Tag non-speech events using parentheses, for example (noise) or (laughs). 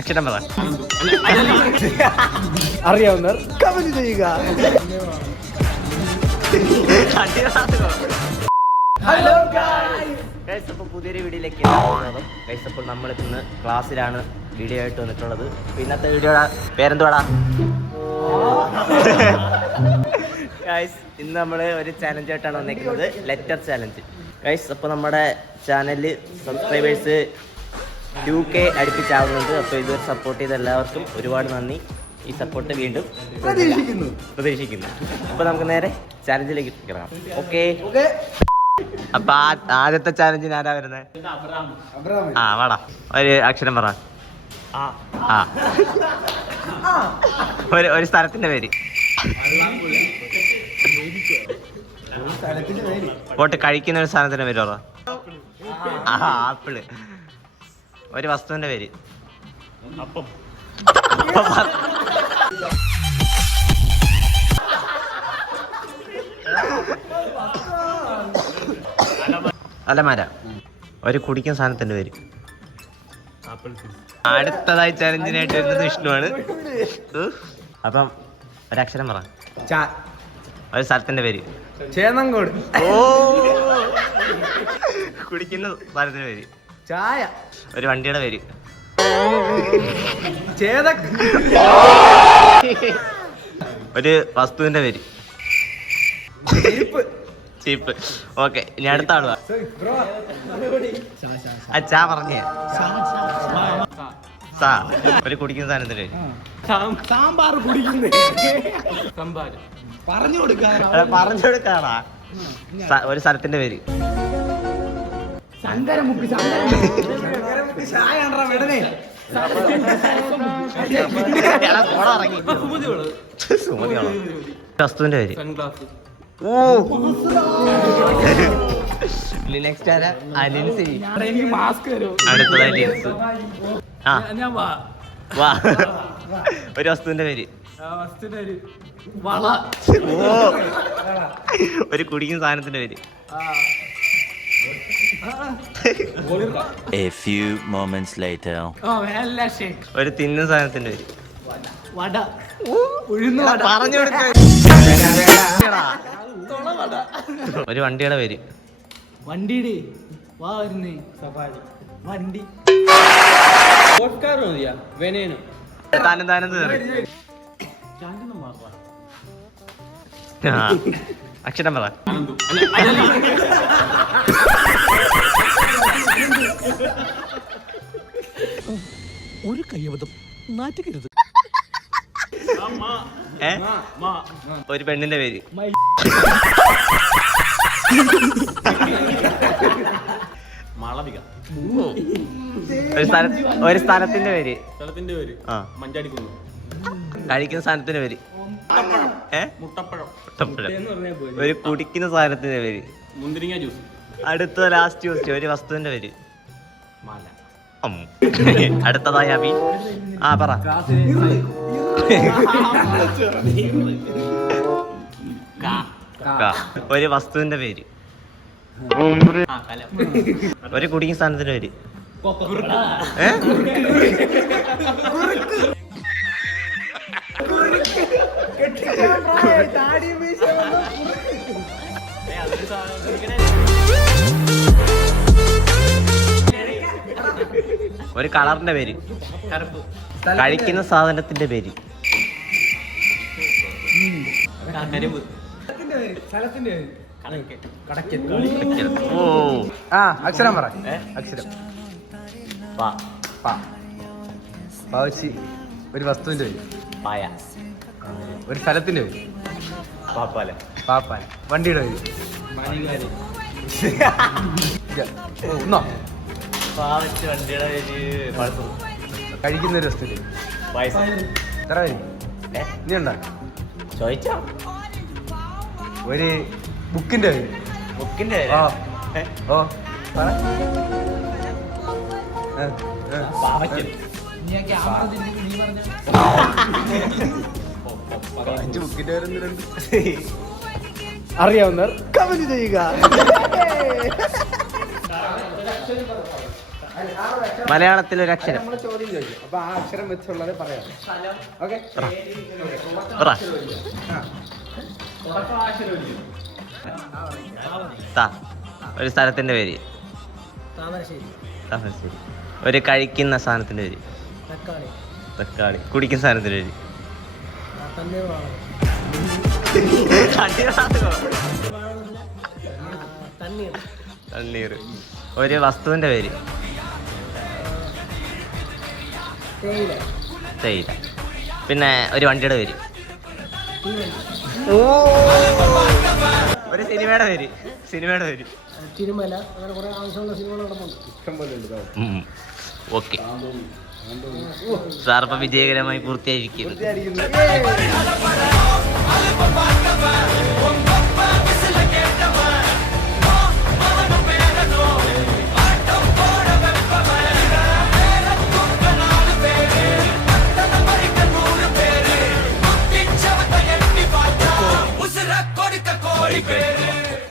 അക്ഷരം പറ അറിയാവുന്നവർ കമന്റ് ചെയ്യുക. ഹലോ അപ്പോൾ പുതിയൊരു വീഡിയോയിലേക്ക് ഗൈസ് അപ്പോൾ നമ്മൾ ഇന്ന് ക്ലാസ്സിലാണ് വീഡിയോ ആയിട്ട് വന്നിട്ടുള്ളത്. ഇന്നത്തെ വീഡിയോയുടെ പേരെന്തുവാടാ? ഗൈസ് ഇന്ന് നമ്മൾ ഒരു ചാലഞ്ച് ആയിട്ടാണ് വന്നിരിക്കുന്നത്. ലെറ്റർ ചാലഞ്ച് ഗൈസ് അപ്പോൾ നമ്മുടെ ചാനലിൽ സബ്സ്ക്രൈബേഴ്സ് ടു കെ അടുപ്പിച്ചാവുന്നുണ്ട് അപ്പോൾ ഇതുവരെ സപ്പോർട്ട് ചെയ്ത എല്ലാവർക്കും ഒരുപാട് നന്ദി. ഈ സപ്പോർട്ട് വീണ്ടും പ്രതീക്ഷിക്കുന്നു. പ്രതീക്ഷിക്കുന്നു. അപ്പോൾ നമുക്ക് നേരെ ചാലഞ്ചിലേക്ക് കിടക്കാം. ഓക്കെ അപ്പൊ ആദ്യത്തെ ചാലഞ്ചിന് ആരാ വരുന്നത് ആ വാടാ. ഒരു അക്ഷരം പറ. ഒരു ഒരു സ്ഥലത്തിന്റെ പേര്. സ്ഥലത്തിന്റെ പേര്. പോട്ട് കഴിക്കുന്ന ഒരു സാധനത്തിന്റെ പേര് പറ. ആ ആപ്പിൾ. ഒരു വസ്തുവിന്റെ പേര്. അപ്പം. അലമാര. ഒരു കുടിക്കുന്ന സാധനത്തിന്റെ പേര്. അടുത്തതായി ചലഞ്ചിനായിട്ട് വരുന്നത് വിഷ്ണുവാണ്. അപ്പം ഒരക്ഷരം പറ. ചാ. ഒരു സ്ഥലത്തിന്റെ പേര്. ചേന്നങ്കോട്. ഓ. കുടിക്കുന്ന സ്ഥലത്തിന്റെ പേര്. ചായ. ഒരു വണ്ടിയുടെ പേര്. ചേതക്. ഒരു വസ്തുവിന്റെ പേര്. ചീപ്പ് ഓക്കെ ഇനി അടുത്ത ആളുവാ അച്ഛാ പറഞ്ഞേ. സാ ഒരു കുടിക്കുന്ന സാധനത്തിന്റെ പേര്. സാമ്പാർ കുടിക്കുന്നേ. പറഞ്ഞു കൊടുക്കാ പറഞ്ഞു കൊടുക്കാടാ ഒരു സ്ഥലത്തിന്റെ പേര്. വസ്തുവിന്റെ പേര് ഓ. ആ ലിൻസി എനിക്ക് മാസ്ക് തരുമോ? അടുത്തതായി ലിൻസ് ആ. ഞാൻ വാ. വാ. ഒരു വസ്തുവിന്റെ പേര്. ഓ. ഒരു കുടിക്കുന്ന സാധനത്തിന്റെ പേര്. (laughs) A few moments later. ഒരു തിന്ന സാധനത്തിന്റെ പേര്. വട. ഉഴുന്ന് വട. പറഞ്ഞു കൊടുക്ക (laughs) ഒരു വണ്ടിയുടെ പേര്. വണ്ടിയുടെ. വാ വരുന്നേ. സഫാരി. വണ്ടി. താനും താനും തീർന്നു അക്ഷരം പറ. ഒരു കയ്യബദ്ധം നാറ്റുകരുത് ഏ? ഒരു പെണ്ണിന്റെ പേര്. ഒരു സ്ഥല ഒരു സ്ഥലത്തിന്റെ പേര്. സ്ഥലത്തിന്റെ പേര്. ആ. മഞ്ചാടിക്കുന്ന്. കഴിക്കുന്ന സാധനത്തിന്റെ പേര്. ഒരു കുടിക്കുന്ന സാധനത്തിന്റെ പേര്. മുന്തിരിങ്ങ ജ്യൂസ്. അടുത്ത ലാസ്റ്റ് ജ്യൂസ് ഒരു വസ്തുവിന്റെ പേര്. അടുത്തതായി അബി. ആ പറ. ഒരു വസ്തുവിന്റെ പേര്. ഒരു കുടിക്കുന്ന സാധനത്തിന്റെ പേര്. ഏ? ഒരു കളറിന്റെ പേര്. കറുപ്പ് കഴിക്കുന്ന സാധനത്തിന്റെ പേര്. ഓ. ആ അക്ഷരം പറ. അക്ഷരം. പാ. പാ. പവച്ചി ഒരു വസ്തുവിന്റെ പേര്. പായ. ഒരു സ്ഥലത്തിന്റെ പേര് പാപ്പാല. പാപ്പാൻ വണ്ടിയുടെ പേര് ഇല്ല. ഓ, ഒന്നോ പാവച്ച് വണ്ടിയുടെ പേര് പൾസർ കഴിക്കുന്ന ഒരു വസ്തു എത്ര പേര്? നീ ഉണ്ടോ? ചോദിച്ചോ? ഒരു ബുക്കിന്റെ പേര് ബുക്കിന്റെ? ഓ. നീ പേരെന്തിനുണ്ട് (laughs) അറിയാവുന്നവർ കമന്റ് ചെയ്യുക. മലയാളത്തിൽ ഒരു അക്ഷരം നമ്മൾ ചോദ്യം ചോദിക്കും. അപ്പൊ ആ അക്ഷരം വെച്ചുള്ളത് പറയാം. ഓക്കെ? ഒരു സ്ഥലത്തിന്റെ പേര്. താമരശ്ശേരി. താമരശ്ശേരി. ഒരു കഴിക്കുന്ന സാധനത്തിന്റെ പേര്. തക്കാളി. തക്കാളി. കുടിക്കുന്ന സാധനത്തിന്റെ പേര്. തണ്ണീർ. ഒരു വസ്തുവിന്റെ പേര്. തേയില. പിന്നെ ഒരു വണ്ടിയുടെ പേര്. ഒരു സിനിമയുടെ പേര്. സിനിമയുടെ പേര്. തിരുമല അങ്ങനെ കുറെ ആവശ്യമുള്ള സിനിമകൾ ഓക്കെ. സാർ ഇപ്പൊ വിജയകരമായി പൂർത്തിയായിരിക്കും